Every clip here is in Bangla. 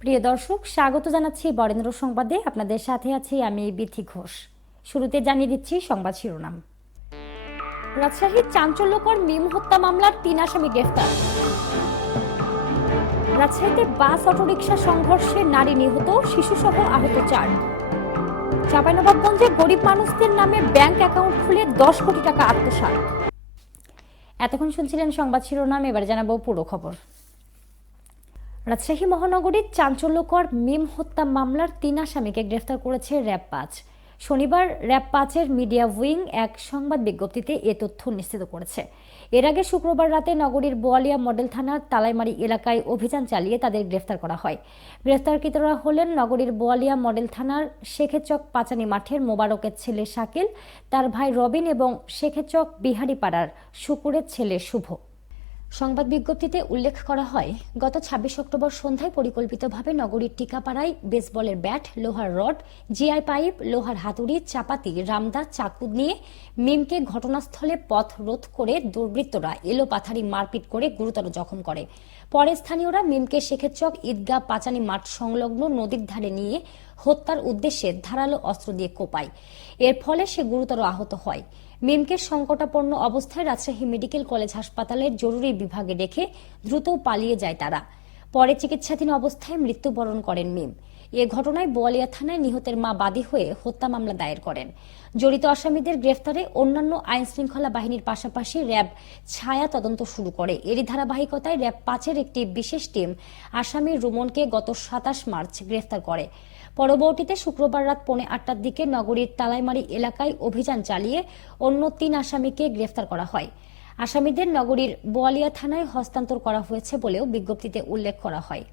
প্রিয় দর্শক, স্বাগত জানাচ্ছি বরেন্দ্র সংবাদে। আপনাদের সাথে আছি আমি বিথি ঘোষ। শুরুতে জানিয়ে দিচ্ছি সংবাদ শিরোনাম। রাজশাহীর চাঞ্চল্যকর মিম হত্যা মামলার তিন আসামি গ্রেফতার। রাজশাহীতে বাস, অটোরিকশা সংঘর্ষে নারী নিহত, শিশুসহ আহত চার। চাঁপাইনবাবগঞ্জে গরিব মানুষদের নামে ব্যাংক অ্যাকাউন্ট খুলে দশ কোটি টাকা আত্মসাৎ। এতক্ষণ শুনছিলেন সংবাদ শিরোনাম, এবার জানাব পুরো খবর। রাজশাহী মহানগরীর চাঞ্চল্যকর মিম হত্যা মামলার তিন আসামিকে গ্রেফতার করেছে র্যাব পাঁচ। শনিবার র্যাব পাঁচের মিডিয়া উইং এক সংবাদ বিজ্ঞপ্তিতে এ তথ্য নিশ্চিত করেছে। এর আগে শুক্রবার রাতে নগরীর বোয়ালিয়া মডেল থানার তালাইমারি এলাকায় অভিযান চালিয়ে তাদের গ্রেফতার করা হয়। গ্রেফতারকৃতরা হলেন নগরীর বোয়ালিয়া মডেল থানার শেখেচক পাচানি মাঠের মোবারকের ছেলে শাকিল, তার ভাই রবিন এবং শেখেচক বিহারিপাড়ার শুকুরের ছেলে শুভ। সংবাদ বিজ্ঞপ্তিতে উল্লেখ করা হয়, গত ছাব্বিশ অক্টোবর সন্ধ্যায় পরিকল্পিতভাবে নগরীর টিকাপাড়ায় বেসবলের ব্যাট, লোহার রড, জিআই পাইপ, লোহার হাতুড়ি, চাপাতি, রামদা, চাকু নিয়ে মিমকে ঘটনাস্থলে পথ রোধ করে দুর্বৃত্তরা এলো পাথারি মারপিট করে গুরুতর জখম করে। পরে স্থানীয়রা মিমকে শেখেরচক ঈদগাহ পাচানি মাঠ সংলগ্ন নদীর ধারে নিয়ে হত্যার উদ্দেশ্যে ধারালো অস্ত্র দিয়ে কোপায়। এর ফলে সে গুরুতর আহত হয়। মিমকে সংকটাপন্ন অবস্থায় রাজশাহী মেডিকেল কলেজ হাসপাতালের জরুরি বিভাগে রেখে দ্রুত পালিয়ে যায় তারা। পরে চিকিৎসাধীন অবস্থায় মৃত্যুবরণ করেন মিম। এ ঘটনায় বোয়ালিয়া থানায় নিহতের মা বাদী হয়ে হত্যা মামলা দায়ের করেন। জড়িত আসামিদের গ্রেফতারে অন্যান্য আইন শৃঙ্খলা বাহিনীর পাশাপাশি র্যাব ছায়া তদন্ত শুরু করে। এরই ধারাবাহিকতায় র্যাব পাঁচের একটি বিশেষ টিম আসামি রুমনকে গত সাতাশ মার্চ গ্রেফতার করে। পরবর্তীতে শুক্রবার রাত পৌনে আটটার দিকে নগরীর তালাইমারি এলাকায় অভিযান চালিয়ে অন্য তিন আসামিকে গ্রেফতার করা হয়। আসামিদের নগরীর বোয়ালিয়া থানায় হস্তান্তর করা হয়েছে বলেও বিজ্ঞপ্তিতে উল্লেখ করা হয়।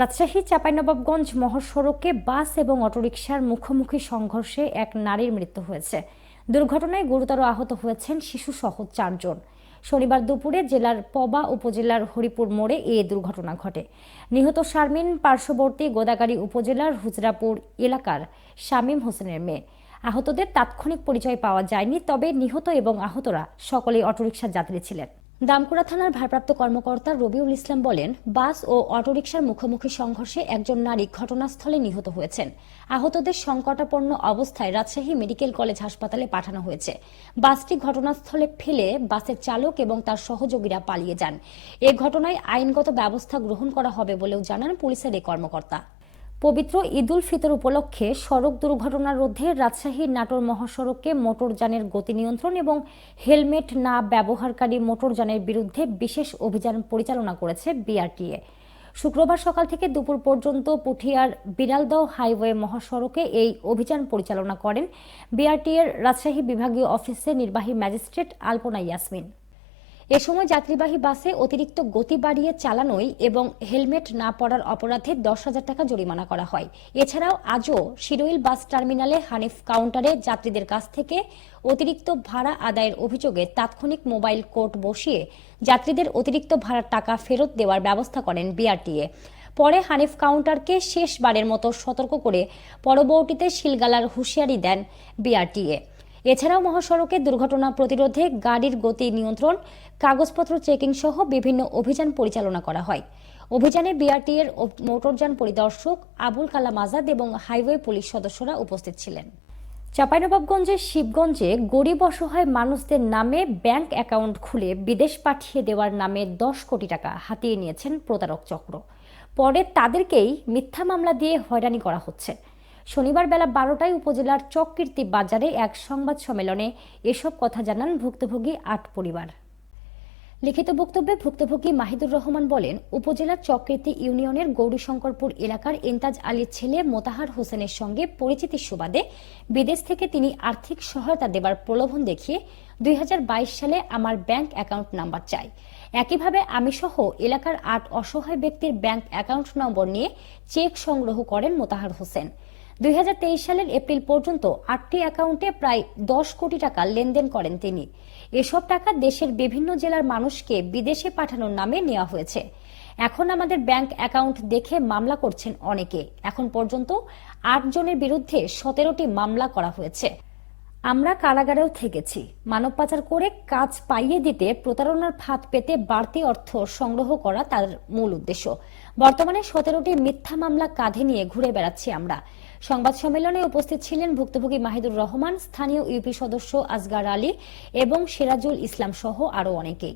রাজশাহী, চাঁপাইনবাবগঞ্জ, মহাসড়কে বাস এবং অটোরিকশার মুখোমুখি সংঘর্ষে এক নারীর মৃত্যু হয়েছে। দুর্ঘটনায় গুরুতর আহত হয়েছেন শিশুসহ চারজন। শনিবার দুপুরে জেলার পবা উপজেলার হরিপুর মোড়ে এ দুর্ঘটনা ঘটে। নিহত শারমিন পার্শ্ববর্তী গোদাগাড়ি উপজেলার হুজরাপুর এলাকার শামীম হোসেনের মেয়ে। আহতদের তাৎক্ষণিক পরিচয় পাওয়া যায়নি, তবে নিহত এবং আহতরা সকলেই অটোরিকশার যাত্রী ছিলেন। দামকুড়া থানার ভারপ্রাপ্ত কর্মকর্তা রবিউল ইসলাম বলেন, বাস ও অটোরিকশার মুখোমুখি সংঘর্ষে একজন নারী ঘটনাস্থলে নিহত হয়েছেন। আহতদের সংকটাপন্ন অবস্থায় রাজশাহী মেডিকেল কলেজ হাসপাতালে পাঠানো হয়েছে। বাসটি ঘটনাস্থলে ফেলে বাসের চালক এবং তার সহযোগীরা পালিয়ে যান। এ ঘটনায় আইনগত ব্যবস্থা গ্রহণ করা হবে বলেও জানান পুলিশের এই কর্মকর্তা। পবিত্র ঈদুল ফিতর উপলক্ষে সড়ক দুর্ঘটনা রোধে রাজশাহীর নাটোর মহাসড়কে মোটরযানের গতি নিয়ন্ত্রণ এবং হেলমেট না ব্যবহারকারী মোটরযানের বিরুদ্ধে বিশেষ অভিযান পরিচালনা করেছে বিআরটিএ। শুক্রবার সকাল থেকে দুপুর পর্যন্ত পুঠিয়ার বিড়ালদহ হাইওয়ে মহাসড়কে এই অভিযান পরিচালনা করেন বিআরটিএর রাজশাহী বিভাগীয় অফিসের নির্বাহী ম্যাজিস্ট্রেট আলপনা ইয়াসমিন। এ সময় যাত্রীবাহী বাসে অতিরিক্ত গতি বাড়িয়ে চালানোই এবং হেলমেট না পরার অপরাধে দশ হাজার টাকা জরিমানা করা হয়। এছাড়াও আজও শিরোইল বাস টার্মিনালে হানিফ কাউন্টারে যাত্রীদের কাছ থেকে অতিরিক্ত ভাড়া আদায়ের অভিযোগে তাৎক্ষণিক মোবাইল কোর্ট বসিয়ে যাত্রীদের অতিরিক্ত ভাড়ার টাকা ফেরত দেওয়ার ব্যবস্থা করেন বিআরটিএ। পরে হানিফ কাউন্টারকে শেষবারের মতো সতর্ক করে পরবর্তীতে শিলগালার হুঁশিয়ারি দেন বিআরটিএ। এছাড়াও মহাসড়কে দুর্ঘটনা প্রতিরোধে গাড়ির গতি নিয়ন্ত্রণ, কাগজপত্র চেকিং সহ বিভিন্ন অভিযান পরিচালনা করা হয়। অভিযানে বিআরটি এর মোটরযান পরিদর্শক আবুল কালাম আজাদ এবং হাইওয়ে পুলিশ সদস্যরা উপস্থিত ছিলেন। চাঁপাইনবাবগঞ্জের শিবগঞ্জে গরিব অসহায় মানুষদের নামে ব্যাংক অ্যাকাউন্ট খুলে বিদেশ পাঠিয়ে দেওয়ার নামে দশ কোটি টাকা হাতিয়ে নিয়েছেন প্রতারক চক্র। পরে তাদেরকেই মিথ্যা মামলা দিয়ে হয়রানি করা হচ্ছে। শনিবার বেলা বারোটায় উপজেলার চককীর্তি বাজারে এক সংবাদ সম্মেলনে এসব কথা জানান ভুক্তভোগী আট পরিবার। লিখিত বক্তব্যে ভুক্তভোগী মাহিদুর রহমান বলেন উপজেলার চকৃতি ইউনিয়নের গৌরীশঙ্করপুর এলাকার ইন্তাজ আলীর ছেলে মোতাহার হোসেনের সঙ্গে পরিচিতির সুবাদে বিদেশ থেকে তিনি আর্থিক সহায়তা দেবার প্রলোভন দেখিয়ে দুই হাজার বাইশ সালে আমার ব্যাংক অ্যাকাউন্ট নাম্বার চাই। একইভাবে আমি সহ এলাকার আট অসহায় ব্যক্তির ব্যাংক অ্যাকাউন্ট নম্বর নিয়ে চেক সংগ্রহ করেন মোতাহার হোসেন। দুই হাজার তেইশ সালের এপ্রিল পর্যন্ত আটটি অ্যাকাউন্টে প্রায় দশ কোটি টাকা লেনদেন করেন তিনি। এসব টাকা দেশের বিভিন্ন জেলার মানুষকে বিদেশে পাঠানোর নামে নেওয়া হয়েছে। এখন আমাদের ব্যাংক অ্যাকাউন্ট দেখে মামলা করছেন অনেকে। এখন পর্যন্ত আট জনের বিরুদ্ধে সতেরোটি মামলা করা হয়েছে। আমরা কারাগারেও থেকেছি। মানব পাচার করে কাজ পাইয়ে দিতে প্রতারণার ফাঁদ পেতে বাড়তি অর্থ সংগ্রহ করা তার মূল উদ্দেশ্য। বর্তমানে সতেরোটি মিথ্যা মামলা কাঁধে নিয়ে ঘুরে বেড়াচ্ছি আমরা। সংবাদ সম্মেলনে উপস্থিত ছিলেন ভুক্তভোগী মাহিদুর রহমান, স্থানীয় ইউপি সদস্য আজগার আলী এবং সিরাজুল ইসলাম সহ আরও অনেকেই।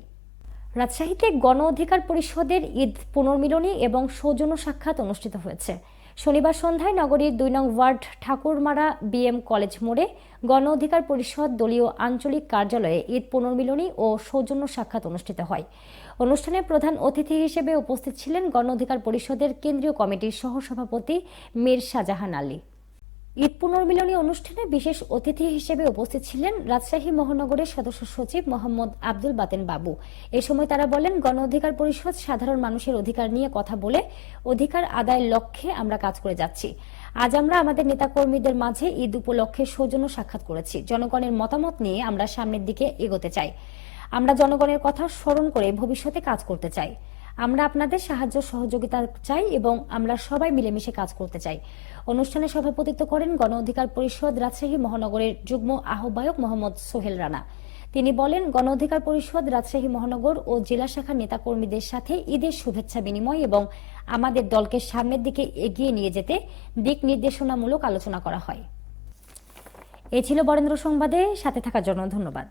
রাজশাহীতে গণ অধিকার পরিষদের ঈদ পুনর্মিলনী এবং সৌজন্য সাক্ষাৎ অনুষ্ঠিত হয়েছে। শনিবার সন্ধ্যায় নগরীর দুই নং ওয়ার্ড ঠাকুরমারা বিএম কলেজ মোড়ে গণ অধিকার পরিষদ দলীয় আঞ্চলিক কার্যালয়ে ঈদ পুনর্মিলনী ও সৌজন্য সাক্ষাৎ অনুষ্ঠিত হয়। অনুষ্ঠানে প্রধান অতিথি হিসেবে উপস্থিত ছিলেন গণ অধিকার পরিষদের কেন্দ্রীয় কমিটির সহসভাপতি মীর শাহজাহান আলী। ঈদ পুনর্মিলনী অনুষ্ঠানে বিশেষ অতিথি হিসেবে উপস্থিত ছিলেন রাজশাহী মহানগরের সদস্য সচিব মোহাম্মদ আব্দুল বাতেন বাবু। এ সময় তারা বলেন, গণ অধিকার পরিষদ সাধারণ মানুষের অধিকার নিয়ে কথা বলে অধিকার আদায়ের লক্ষ্যে আমরা কাজ করে যাচ্ছি। আজ আমরা আমাদের নেতাকর্মীদের মাঝে ঈদ উপলক্ষে সৌজন্য সাক্ষাৎ করেছি। জনগণের মতামত নিয়ে আমরা সামনের দিকে এগোতে চাই। আমরা জনগণের কথা স্মরণ করে ভবিষ্যতে কাজ করতে চাই। আমরা আপনাদের সাহায্য সহযোগিতা চাই এবং আমরা সবাই মিলেমিশে কাজ করতে চাই। অনুষ্ঠানে সভাপতিত্ব করেন গণ অধিকার পরিষদ রাজশাহী মহানগরের যুগ্ম আহ্বায়ক মোহাম্মদ সোহেল রানা। তিনি বলেন, গণ অধিকার পরিষদ রাজশাহী মহানগর ও জেলা শাখার নেতাকর্মীদের সাথে ঈদের শুভেচ্ছা বিনিময় এবং আমাদের দলকে সামনের দিকে এগিয়ে নিয়ে যেতে দিক নির্দেশনামূলক আলোচনা করা হয়। এ ছিল বরেন্দ্র সংবাদে, সাথে থাকার জন্য ধন্যবাদ।